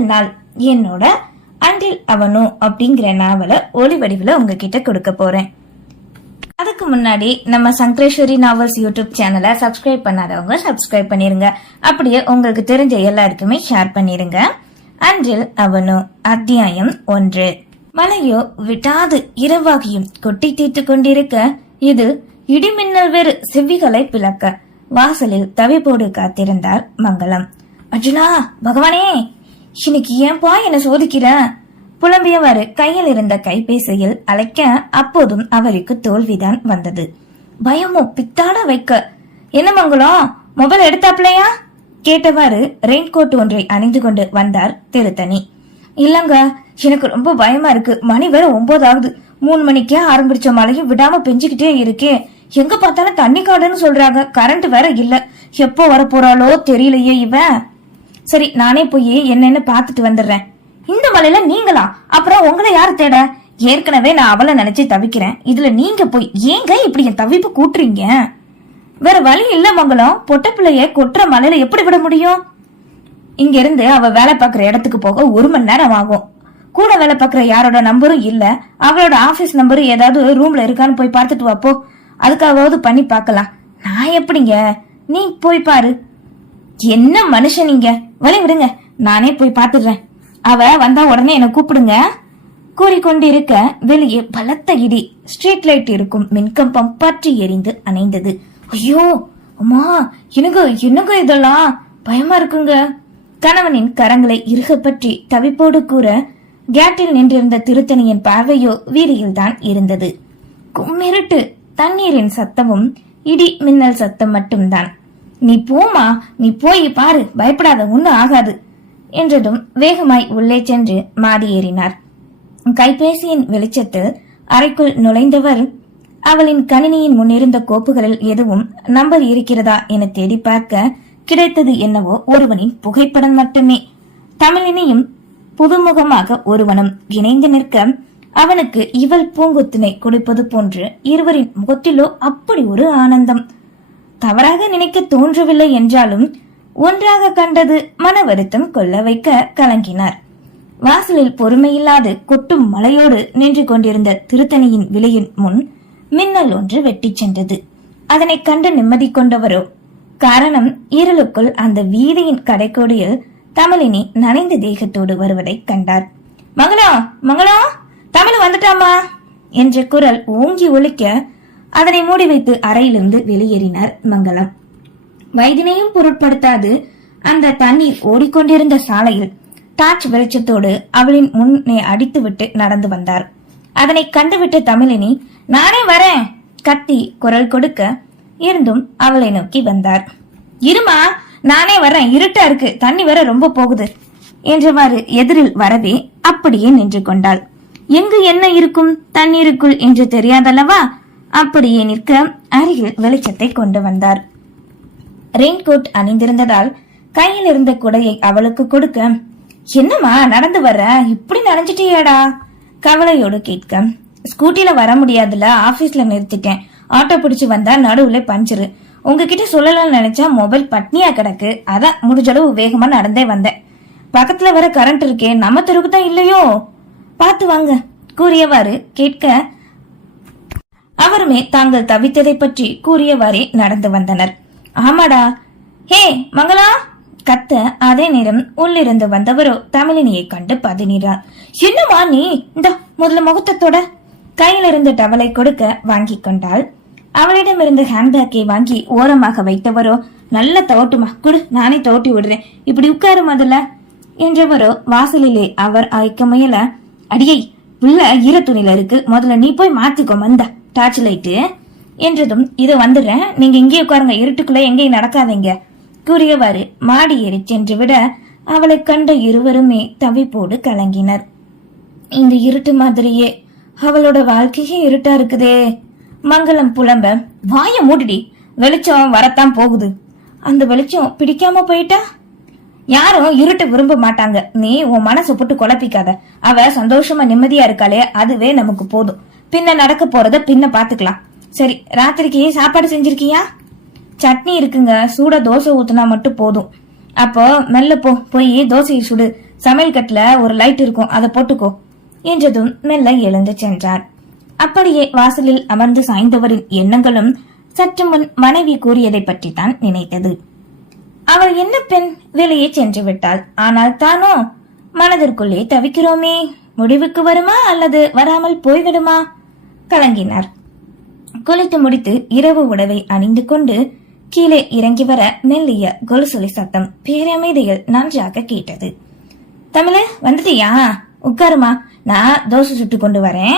நாள் என்னோட அன்றில் அவனோ அப்படிங்கிற நாவலை ஒளி வடிவில் உங்ககிட்ட கொடுக்க போறேன். அதுக்கு முன்னாடி நம்ம சங்கரேஸ்வரி நாவல்ஸ் யூடியூப் சேனலை சப்ஸ்கிரைப் பண்ணாதவங்க சப்ஸ்கிரைப் பண்ணிருங்க. அப்படியே உங்களுக்கு தெரிஞ்ச எல்லாருக்குமே ஷேர் பண்ணிருங்க. அன்றில் அவனு அத்தியாயம் ஒன்று. மலையோ விட்டாது இரவாகியும் கொட்டி தீர்த்து கொண்டிருக்க. இது இடிமின்னல் வேறு செவ்விகளை பிளக்க. வாசலில் தவிப்போடு காத்திருந்தார் மங்களம். அர்ஜுனா பகவானே! இன்னைக்கு ஏன்பா என்ன சோதிக்கிற? புலம்பியவாறு கையில் இருந்த கைபேசியில் அழைக்க அப்போதும் அவருக்கு தோல்விதான் வந்தது. பயமும் பித்தாட வைக்க. என்ன மங்களம் மொபைல் எடுத்தாப்லையா? கேட்டவாறு ரெயின்கோட் ஒன்றை அணிந்து கொண்டு வந்தார் திருத்தணி. இல்லங்க எனக்கு ரொம்ப பயமா இருக்கு. மணி வேற ஒன்பதாவது மூணு மணிக்கே ஆரம்பிச்ச மழையும் விடாம பெஞ்சுக்கிட்டே இருக்கே. எங்க பார்த்தாலும் தண்ணி காடுன்னு சொல்றாங்க. கரண்ட் வேற இல்ல. எப்போ வர போறாளோ தெரியலையே இவன். சரி நானே போய் என்னன்னு பார்த்துட்டு வந்துடுறேன். இந்த மலையில நீங்களா? அப்புறம் உங்களை யார் தேட? ஏற்கனவே நான் அவளை நினைச்சு தவிக்கிறேன். இதுல நீங்க போய் ஏங்க இப்படி என் தவிப்பு கூட்டுறீங்க? வேற வழி இல்ல மங்களம். பொட்ட பிள்ளைய கொட்டுற மலையில எப்படி விட முடியும்? இங்க இருந்து அவ வேலை பார்க்குற இடத்துக்கு போக ஒரு மணி நேரம் ஆகும். கூட வேலை பார்க்குற யாரோட நம்பரும் இல்ல. அவளோட ஆபீஸ் நம்பரும் ஏதாவது ரூம்ல இருக்கான்னு போய் பார்த்துட்டு வாப்போ. அதுக்காகவாவது பண்ணி பார்க்கலாம். நான் எப்படிங்க? நீ போய் பாரு. என்ன மனுஷன் நீங்க? வழி விடுங்க. நானே போய் பாத்துடுறேன் அவ வந்தா உடனே என்ன கூப்பிடுங்க. கூறிக்கொண்டிருக்க வெளியே பலத்த இடி ஸ்ட்ரீட் லைட் இருக்கும் மின்கம்பம் பற்றி எரிந்து அணைந்தது. ஐயோ அம்மா எனக்கு என்னங்க இதெல்லாம்? பயமா இருக்குங்க. கணவனின் கரங்களை இறுக பற்றி தவிப்போடு கூற கேட்டில் நின்றிருந்த திருத்தணியின் பார்வையோ வீதியில் தான் இருந்தது. கும்மிருட்டு தண்ணீரின் சத்தமும் இடி மின்னல் சத்தம் மட்டும்தான். நீ போமா நீ போய் பாரு பயப்படாத ஒன்னும் ஆகாது என்றதும் வேகமாய் உள்ளே சென்று மாடி ஏறினார். கைபேசியின் வெளிச்சத்தில் அறைக்குள் நுழைந்தவர் அவளின் கணினியின் முன்னிருந்த கோப்புகளில் எதுவும் நம்பர் இருக்கிறதா என தேடி பார்க்க கிடைத்தது என்னவோ ஒருவனின் புகைப்படம் மட்டுமே. தமிழினியும் புதுமுகமாக ஒருவனும் இணைந்து நிற்க அவனுக்கு இவள் பூங்குத்தினை கொடுப்பது போன்று இருவரின் முகத்திலோ அப்படி ஒரு ஆனந்தம். தவறாக நினைக்க தோன்றவில்லை என்றாலும் ஒன்றாக கண்டது மன வருத்தம் கொள்ள வைக்க கலங்கினார். வாசலில் பொறுமையில்லாது கொட்டும் மலையோடு நின்று கொண்டிருந்த திருத்தணியின் விலையின் முன் மின்னல் ஒன்று வெட்டிச் சென்றது. அதனை கண்டு நிம்மதி கொண்டவரோ? காரணம் இருளுக்குள் அந்த வீதியின் கடைக்கோடியில் தமிழினி நனைந்த தேகத்தோடு வருவதை கண்டார். மங்களா மங்களா தமிழ் வந்துட்டாமா என்ற குரல் ஓங்கி ஒழிக்க அதனை மூடி வைத்து அறையிலிருந்து வெளியேறினார் மங்களம். வயதினையும் பொருட்படுத்தாது அந்த தண்ணீர் ஓடிக்கொண்டிருந்த சாலையில் டார்ச் வெளிச்சத்தோடு அவளின் முன்னே அடித்துவிட்டு நடந்து வந்தார். அதனை கண்டுவிட்ட தமிழினி நானே வரேன் கத்தி குரல் கொடுக்க இருந்தும் அவளை நோக்கி வந்தார். இருமா நானே வரேன் இருட்டா இருக்கு தண்ணி வர ரொம்ப போகுது என்றவாறு எதிரில் வரவே அப்படியே நின்று கொண்டாள். எங்கு என்ன இருக்கும் தண்ணீருக்குள் என்று தெரியாதல்லவா? அப்படியே நிற்க அருகில் வெளிச்சத்தை கொண்டு வந்தார். ரெயின்கோட் அணிந்திருந்ததால் கையில் இருந்த குடையை அவளுக்கு கொடுக்க என்னம்மா நடந்து வர்ற? இப்படி நனைஞ்சிட்டியாடா கவலையோடு கேட்க ஸ்கூட்டில வர முடியாதுல ஆபீஸ்ல நிறுத்திட்டேன். ஆட்டோ பிடிச்சு வந்தா நடுவுல பஞ்சரு. உங்ககிட்ட சொல்லலாம்னு நினைச்சா மொபைல் பட்னியா கிடக்கு. அதான் முடிஞ்சளவு வேகமா நடந்தே வந்தேன். பக்கத்துல வர கரண்ட் இருக்கே நம்ம தெருவுக்கு தான் இல்லையோ? பார்த்து வாங்க கூறியவாறு கேட்க யாவருமே தாங்கள் தவித்ததை பற்றி கூறியவாறே நடந்து வந்தனர். ஆமாடா. ஹே மங்களா. கத்த அதே நேரம் உள்ளிருந்து வந்தவரோ தமிழினியை கண்டு பதறினார் என்னமா நீ? இந்த முதல்ல முகத்தத்தோட கையில் இருந்து டவலை கொடுக்க வாங்கி கொண்டாள். அவளிடமிருந்து ஹேண்ட்பேக்கை வாங்கி ஓரமாக வைத்தவரோ நல்ல தோட்டுமா? குடு நானே தோட்டி விடுறேன். இப்படி உட்காரு முதல்ல? என்றவரோ வாசலிலே அவர் அழைக்க முயல அடியை உள்ள ஈர துணில இருக்கு முதல்ல நீ போய் மாத்திக்கோ மந்த. டார்ச் லைட்டு என்றதும் இது வந்துடுறேன் நீங்க இங்கே உட்காருங்க இருட்டுக்குள்ள எங்கேயும் நடக்காதீங்க. கூறியவாறு மாடி ஏறி சென்று விட அவளை கண்ட இருவருமே தவிப்போடு கலங்கினர். இந்த இருட்டு மாதிரியே அவளோட வாழ்க்கையே இருட்டா இருக்குதே. மங்களம் புலம்ப வாய மூடிடி வெளிச்சம் வரத்தான் போகுது. அந்த வெளிச்சம் பிடிக்காம போயிட்டா? யாரும் இருட்டை விரும்ப மாட்டாங்க. நீ உன் மனசை போட்டு குழப்பிக்காத. அவ சந்தோஷமா நிம்மதியா இருக்காளே அதுவே நமக்கு போதும். பின்ன நடக்க போறத பின்ன பாத்துக்கலாம் சரி ராத்திரிக்கு சாப்பாடு செஞ்சிருக்கியா? சட்னி இருக்குங்க சூட தோசை ஊத்துனா மட்டும் போதும். அப்போ மெல்ல போ போய் தோசையை சுடு. சமையல் கட்டுல ஒரு லைட் இருக்கும் அதை போட்டுக்கோ என்றதும் மெல்ல எழுந்து சென்றார். அப்படியே வாசலில் அமர்ந்து சாய்ந்தவரின் எண்ணங்களும் சற்று முன் மனைவி கூறியதை பற்றித்தான் நினைத்தது. அவள் என்ன பெண்? வெளியே சென்று விட்டாள். ஆனால் தானோ? மனதிற்குள்ளே தவிக்கிறோமே. முடிவுக்கு வருமா அல்லது வராமல் போய்விடுமா? கலங்கினார். குளித்து முடித்து இரவு உடவை அணிந்து கொண்டு கீழே இறங்கி வர மெல்லிய கொலுசொலி சத்தம் பேரமைதியில் நன்றாக கேட்டது. தமிழ வந்துட்டியா? உட்காருமா. நான் தோசை சுட்டு கொண்டு வரேன்.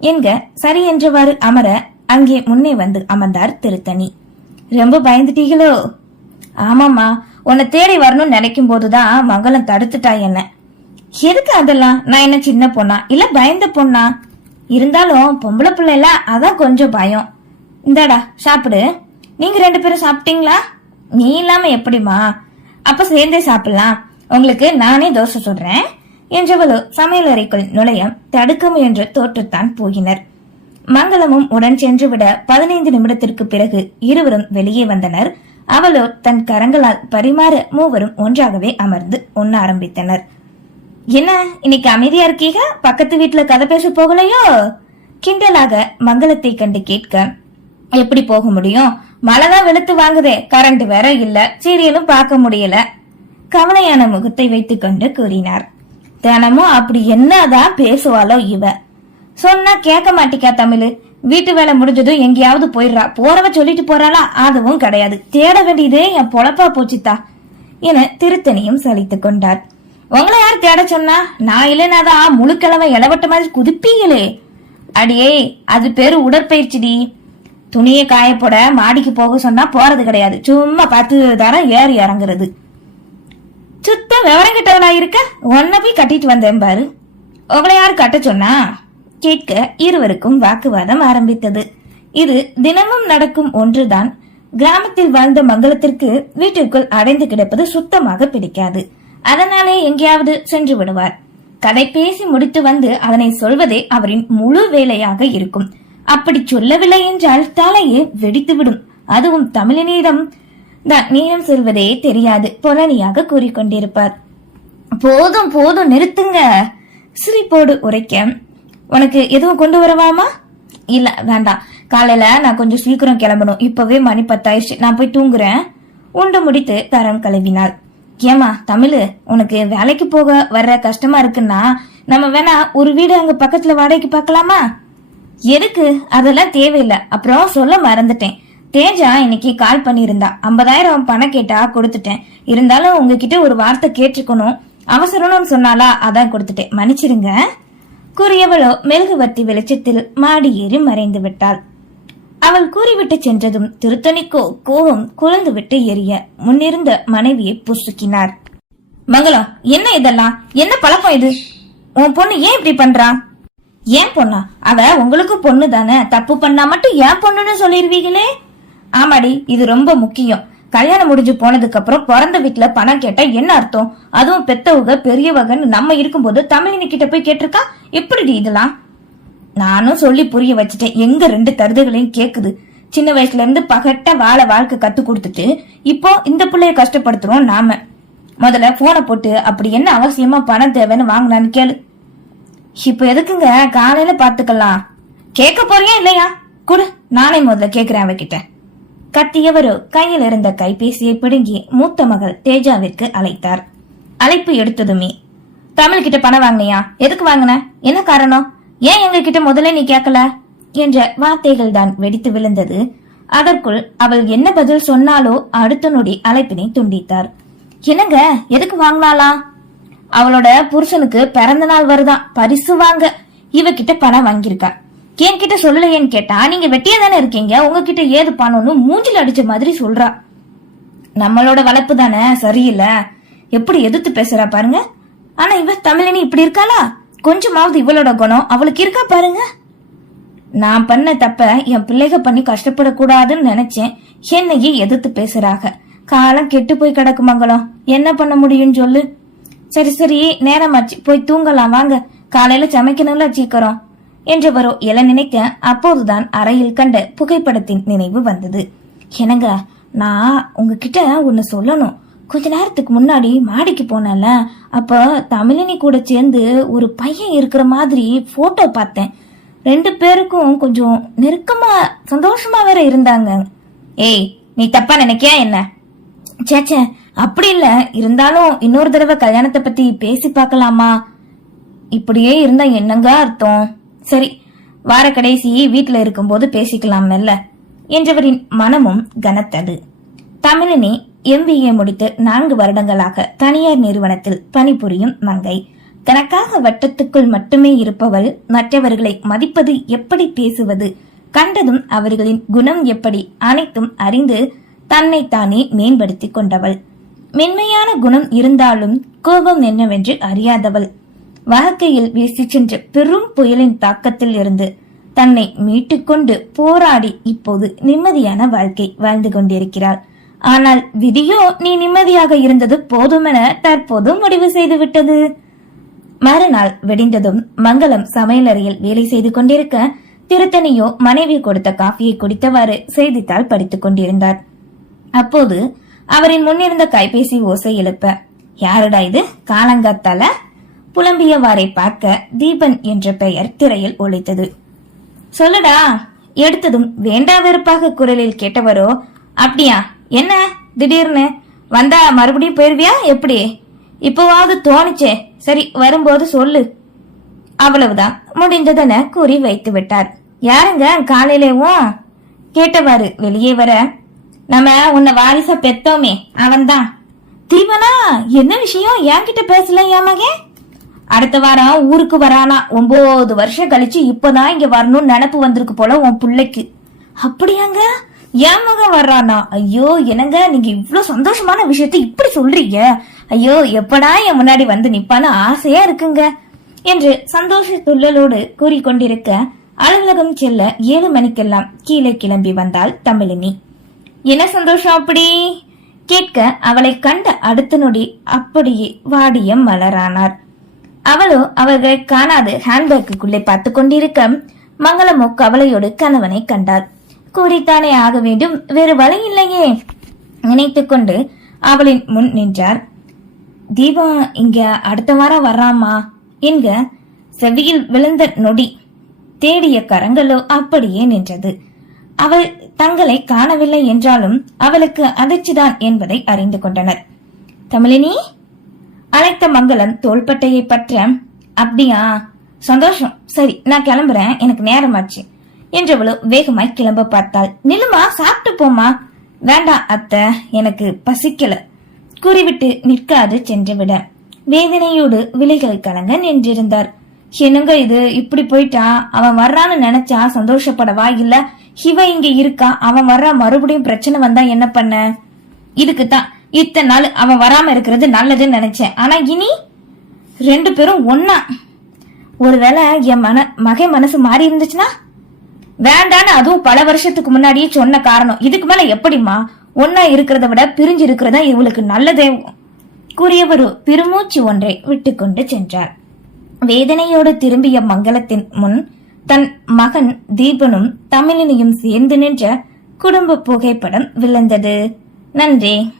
என்க சரி என்றவாறு அமர அங்கே முன்னே வந்து அமர்ந்தார் திருத்தணி. ரொம்ப பயந்துட்டீங்களோ ஆமாம்மா. உன்னை தேடி வரணும்னு நினைக்கும் போதுதான் மங்களம் தடுத்துட்டா என்ன? எதுக்கு அதெல்லாம்? நான் என்ன சின்ன பொண்ணா? இல்ல பயந்த பொண்ணா? இருந்தாலும் பொம்பளை பிள்ளைல அதான் கொஞ்சம் பயம். இந்தாடா சாப்பிடு. நீங்க ரெண்டு பேரும் சாப்பிட்டீங்களா? நீ இல்லாம எப்படிமா அப்ப சேர்ந்தே சாப்பிடலாம். உங்களுக்கு நானே தோசை சொல்றேன் என்றவளோ சமையல் அறைக்குள் நுழைய தடுக்க முயன்று தோற்றுத்தான் போகினர். மங்களமும் உடன் சென்றுவிட பதினைந்து நிமிடத்திற்கு பிறகு இருவரும் வெளியே வந்தனர். அவளோ தன் கரங்களால் பரிமாற மூவரும் ஒன்றாகவே அமர்ந்து உண்ண ஆரம்பித்தனர். என்ன இன்னைக்கு அமைதியா இருக்கீங்க? பக்கத்து வீட்டுல கதை பேச போகலையோ? கிண்டலாக மங்களத்தை கண்டு கேட்க எப்படி போக முடியும்? மழைதான் வெளுத்து வாங்குதே. கரண்ட் வேற இல்ல. சீரியலும் பார்க்க முடியல. கவலையான முகத்தை வைத்துக் கொண்டு கூறினார். தினமும் அப்படி என்னதான் பேசுவாளோ இவ? சொன்னா கேட்க மாட்டிக்கா தமிழ். வீட்டு வேலை முடிஞ்சதும் எங்கேயாவது போயிடுறா. போறவ சொல்லிட்டு போறாளா? அதுவும் கிடையாது. தேட வேண்டியதே என் பொழப்பா போச்சுத்தா. என திருத்தணியும் சலித்துக் கொண்டார். உங்களை யார் தேட சொன்னா? நான் இல்லைனாதான் முழுக்கிழமை இளவட்ட மாதிரி குதிப்பீங்களே. அடியே அது பேரு உடற்பயிற்சிடி துணியை காயப்போட மாடிக்கு போக சொன்னா போறது கிடையாது. சும்மா பத்து தரம் ஏறி இறங்குறது. சுத்த விவரம் கிட்டவனா இருக்க? ஒன்ன போய் கட்டிட்டு வந்தேன் பாரு. உங்களை யார் கட்ட சொன்னா? கேட்க இருவருக்கும் வாக்குவாதம் ஆரம்பித்தது. இது தினமும் நடக்கும் ஒன்றுதான். கிராமத்தில் வாழ்ந்த மங்களத்திற்கு வீட்டிற்குள் அடைந்து கிடப்பது சுத்தமாக பிடிக்காது. அதனாலே எங்கேயாவது சென்று விடுவார். கதை பேசி முடித்து வந்து அதனை சொல்வதே அவரின் முழு வேலையாக இருக்கும். அப்படி சொல்லவில்லை என்றால் தலையே வெடித்துவிடும். அதுவும் தமிழனிடம் தான் நீளம் சொல்வதே தெரியாது புலனியாக கூறிக்கொண்டிருப்பார். போதும் போதும் நிறுத்துங்க சிரிப்போடு உரைக்க. உனக்கு எதுவும் கொண்டு வரவாமா? இல்ல வேண்டாம். காலையில நான் கொஞ்சம் சீக்கிரம் கிளம்பணும். இப்பவே மணி பத்தாயிடுச்சு. நான் போய் தூங்குறேன். உண்டு முடித்து தரம் கழுவினாள். ஏமா தமிழ் உனக்கு வேலைக்கு போக வர்ற கஷ்டமா இருக்குன்னா நம்ம வேணா ஒரு வீடு அங்க பக்கத்துல வாடகைக்கு பார்க்கலாமா? எதுக்கு? அதெல்லாம் தேவையில்லை. அப்புறம் சொல்ல மறந்துட்டேன். தேஜா இன்னைக்கு கால் பண்ணியிருந்தா. ஐம்பதாயிரம் பணம் கேட்டா கொடுத்துட்டேன். இருந்தாலும் உங்ககிட்ட ஒரு வார்த்தை கேட்டிருக்கணும். அவசரம்னு சொன்னாலா அதான் கொடுத்துட்டேன். மன்னிச்சிருங்க. கூறியவளோ மெழுகுவர்த்தி வெளிச்சத்தில் மாடி ஏறி மறைந்து விட்டாள். அவள் கூறிவிட்டு சென்றதும் திருத்தணிக்கோ கோபம் குழந்து விட்டு எரிய முன்னிருந்த மனைவியை புசுக்கினார். மங்களம் என்ன இதெல்லாம்? என்ன பழக்கம் இது? உன் பொண்ணு ஏன் இப்படி பண்றா? ஏன் பொண்ணா? அவ உங்களுக்கு பொண்ணு தானே. தப்பு பண்ணா மட்டும் ஏன் பொண்ணுன்னு சொல்லிருவீங்களே? ஆமாடி இது ரொம்ப முக்கியம். கல்யாணம் முடிஞ்சு போனதுக்கு அப்புறம் பிறந்த வீட்டுல பணம் கேட்டா என்ன அர்த்தம்? அதுவும் பெத்தவங்க பெரியவகன்னு நம்ம இருக்கும்போது தமிழினி கிட்ட போய் கேட்டிருக்கா? எப்படி இதெல்லாம்? நானும் சொல்லி புரிய வச்சுட்டேன். எங்க ரெண்டு தருதுகளையும் கேக்குது. சின்ன வயசுல இருந்து பகட்ட வாழ வாழ்க்கை கத்து கொடுத்துட்டு இப்போ இந்த பிள்ளைய கஷ்டப்படுத்துறோம் நாம. முதல்ல போனை போட்டு அப்படி என்ன அவசியமா பணம் தேவைன்னு வாங்கினான்னு கேளு. இப்ப எதுக்குங்க? காலையில பாத்துக்கலாம் கேட்க போறியா இல்லையா? குடு நானே முதல்ல கேக்குறேன் அவகிட்ட. கத்தியவரோ கையில் இருந்த கைபேசியை பிடுங்கி மூத்த மகள் தேஜாவிற்கு அழைத்தார். அழைப்பு எடுத்ததுமே தமிழ் கிட்ட பணம் வாங்கினியா? எதுக்கு வாங்கின? என்ன காரணம்? ஏன் எங்ககிட்ட முதல்ல நீ கேட்கல என்ற வார்த்தைகள் தான் வெடித்து விழுந்தது. அதற்குள் அவள் என்ன பதில் சொன்னாலோ அடுத்த நொடி அழைப்பினை துண்டித்தார். என்னங்க? எதுக்கு வாங்கினாளா? அவளோட புருஷனுக்கு பிறந்த நாள் வருதான் பரிசு வாங்க. இவகிட்ட பணம் வாங்கியிருக்கா. என்கிட்ட சொல்லலையேன்னு கேட்டா நீங்க வெட்டியா தானே இருக்கீங்க? உங்ககிட்ட ஏது பணம்னு மூஞ்சில் அடிச்ச மாதிரி சொல்றா. நம்மளோட வளர்ப்பு தானே? சரியில்லை. எப்படி எதிர்த்து பேசுறா பாருங்க. ஆனா இவ தமிழினி இப்படி இருக்காளா? கொஞ்சமாவது இவளோட குணம் அவளுக்கு இருக்கா பாருங்க. நான் பண்ண தப்ப என் பிள்ளைக பண்ணி கஷ்டப்படக்கூடாதுன்னு நினைச்சேன். என்னையே எதிர்த்து பேசுறாங்க காலம் கெட்டு போய் கிடக்கு மங்களம். என்ன பண்ண முடியும்னு சொல்லு. சரி சரி நேரமாச்சு. போய் தூங்கலாம் வாங்க. காலையில சமைக்கணும்ல சீக்கிரம். என்றவரோ எழ நினைக்க அப்போதுதான் அறையில் கண்ட புகைப்படத்தின் நினைவு வந்தது. என்னங்க நான் உங்ககிட்ட ஒன்னு சொல்லணும். கொஞ்ச நேரத்துக்கு முன்னாடி மாடிக்கு போனல அப்ப தமிழினி கூட சேர்ந்து ஒரு பையன் இருக்கிற மாதிரி போட்டோ பார்த்தேன். ரெண்டு பேருக்கும் கொஞ்சம் நெருக்கமா சந்தோஷமா வேற இருந்தாங்க. ஏய் நீ தப்பா நினைக்கியா என்ன? சேச்சே அப்படி இல்ல. இருந்தாலும் இன்னொரு தடவை கல்யாணத்தை பத்தி பேசி பார்க்கலாமா? இப்படியே இருந்தா என்னங்க அர்த்தம்? சரி வார கடைசி வீட்டுல இருக்கும்போது பேசிக்கலாம் மெல்ல என்றவரின் மனமும் கனத்தது. தமிழினி எம்பிஏ முடித்து நான்கு வருடங்களாக தனியார் நிறுவனத்தில் பணிபுரியும் மங்கை. தனக்காக வட்டத்துக்குள் மட்டுமே இருப்பவள் மற்றவர்களை மதிப்பது எப்படி பேசுவது கண்டதும் அவர்களின் குணம் எப்படி அனைத்தும் அறிந்து தன்னைத்தானே மேம்படுத்திக் கொண்டவள். மென்மையான குணம் இருந்தாலும் கோபம் என்னவென்று அறியாதவள். வாழ்க்கையில் வீசி சென்ற பெரும் புயலின் தாக்கத்தில் இருந்து தன்னை மீட்டுக்கொண்டு போராடி இப்போது நிம்மதியான வாழ்க்கை வாழ்ந்து கொண்டிருக்கிறாள். ஆனால் விதியோ நீ நிம்மதியாக இருந்தது போதுமென தற்போது முடிவு செய்து விட்டது மறுநாள் வெடிந்ததும் மங்களம் சமையலறையில் வேலை செய்து கொண்டிருக்க திருத்தணியோ மனைவி கொடுத்த காஃபியை குடித்தவாறு செய்தித்தாள் படித்துக் கொண்டிருந்தார். அப்போது அவரின் முன்னிருந்த கைபேசி ஓசை எழுப்ப யாருடா இது? காலங்காத்தால? புலம்பியவாரை பார்க்க தீபன் என்ற பெயர் திரையில் ஒழித்தது சொல்லுடா எடுத்ததும் வேண்டா வெறுப்பாக குரலில் கேட்டவரோ அப்படியா? என்ன? திடீர்னு? வந்தா மறுபடியும் போயிருவியா? எப்படி? இப்போவாவது தோணுச்சே. சரி வரும்போது சொல்லு. அவ்வளவுதான். முடிந்ததென கூறி வைத்து விட்டார். யாருங்க காலையிலேவும் கேட்டவாறு வெளியே வர நம்ம உன்னை வாரிச பெத்தோமே அவன்தான். தீவனா என்ன விஷயம்? என்கிட்ட பேசல என் மகன் அடுத்த வாரம் ஊருக்கு வரானா. ஒன்பது வருஷம் கழிச்சு இப்பதான் இங்க வரணும்னு நினப்பு வந்திருக்கு போல உன் பிள்ளைக்கு. அப்படியாங்க? என் மகன் வர்றானா? ஐயோ என்னங்க நீங்க இவ்வளவு சந்தோஷமான விஷயத்த இப்படி சொல்றீங்க? ஐயோ எப்படா என் முன்னாடி வந்து நிப்பான்னு ஆசையா இருக்குங்க. என்று சந்தோஷ துள்ளலோடு கூறிக்கொண்டிருக்க அலுவலகம் செல்ல ஏழு மணிக்கெல்லாம் கீழே கிளம்பி வந்தாள் தமிழினி. என்ன சந்தோஷம் அப்படி? கேட்க அவளை கண்ட அடுத்த நொடி அப்படியே வாடிய மலரானார். அவளோ அவர்களை காணாது ஹேண்ட்பேக்குள்ளே பார்த்து கொண்டிருக்க மங்களமோ கவலையோடு கணவனை கண்டாள். கூறித்தானே ஆக வேண்டும். வேறு வழி இல்லையே. நினைத்துக் கொண்டு அவளின் முன் நின்றார். தீபா இங்க அடுத்த வாரம் வர்றாமா என்க செவியில் விழுந்த நொடி தேடிய கரங்களோ அப்படியே நின்றது. அவள் தங்களை காணவில்லை என்றாலும் அவளுக்கு அதிர்ச்சிதான் என்பதை அறிந்து கொண்டனர். தமிழினி அழைத்த மங்களம் தோள்பட்டையை பற்ற அப்படியா? சந்தோஷம். சரி நான் கிளம்புறேன். எனக்கு நேரமாச்சு. என்றவளோ வேகமாய் கிளம்ப பார்த்தாள். நிலுமா சாப்பிட்டு போமா வேண்டாம் அத்தை. எனக்கு பசிக்கல. கூறிவிட்டு நிற்காது சென்று விட வேதனையோடு விலைகள் கலங்க நின்றிருந்தார். என்னங்க இது? இப்படி போயிட்டா? அவன் வர்றான்னு நினைச்சா சந்தோஷப்படவா? இல்ல இவ இங்க இருக்கா? அவன் வர்றா? மறுபடியும் பிரச்சனை வந்தா என்ன பண்ண? இதுக்கு தான். இத்தனை நாள் அவன் வராம இருக்கிறது நல்லதுன்னு நினைச்சேன். ஆனா இனி? ரெண்டு பேரும் ஒன்னா ஒருவேளை என் மன மகை மனசு மாறி இருந்துச்சுன்னா? வேண்டான்னு அதுவும் பல வருஷத்துக்கு முன்னாடியே சொன்ன காரணம். இதுக்கு மேல எப்படிம்மா? ஒன்னா இருக்கிறத விட பிரிஞ்சு இருக்கிறதா இவளுக்கு நல்லதே. கூறியவரு பெருமூச்சு ஒன்றை விட்டுக்கொண்டு சென்றார். வேதனையோடு திரும்பிய மங்களத்தின் முன் தன் மகன் தீபனும் தமிழினியும் சேர்ந்து நின்ற குடும்ப புகைப்படம் விழுந்தது. நன்றி.